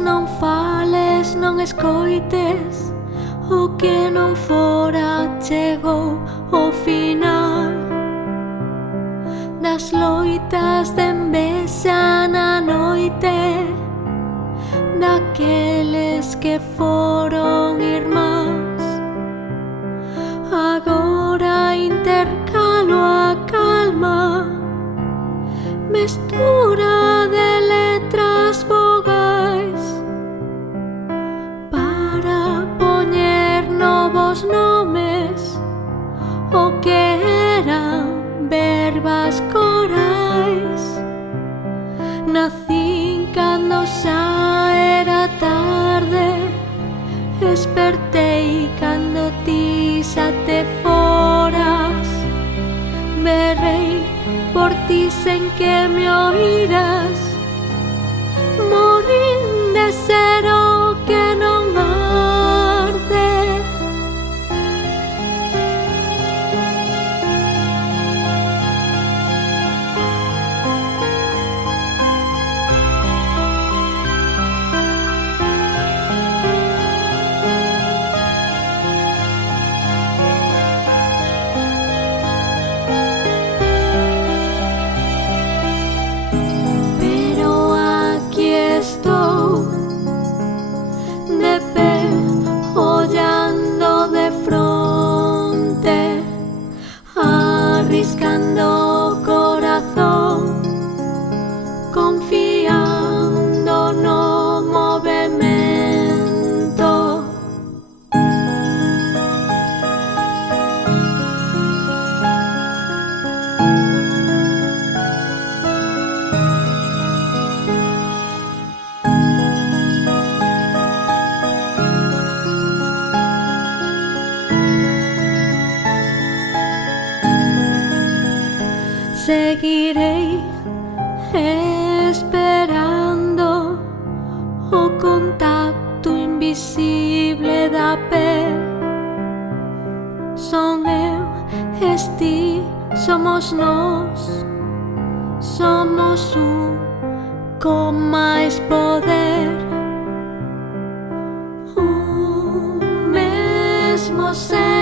non fales, non escoites o que non fora chegou o final das loitas de envexa na noite daqueles que foron irmáns. Agora intercalo a calma, mestura de letras vogais para poñer novos nomes o que eran verbas corais. Nacín cando xa era tarde, despertei cando ti xa te foras. Berrei por ti sen que me oíras, morín de ser o que non arde. Estou de pé, ollando de fronte, arriscando o corazón, confiando no movemento. Seguirei esperando o contacto invisible da pel. Son eu, es ti, somos nós, somos un con máis poder. Un mesmo ser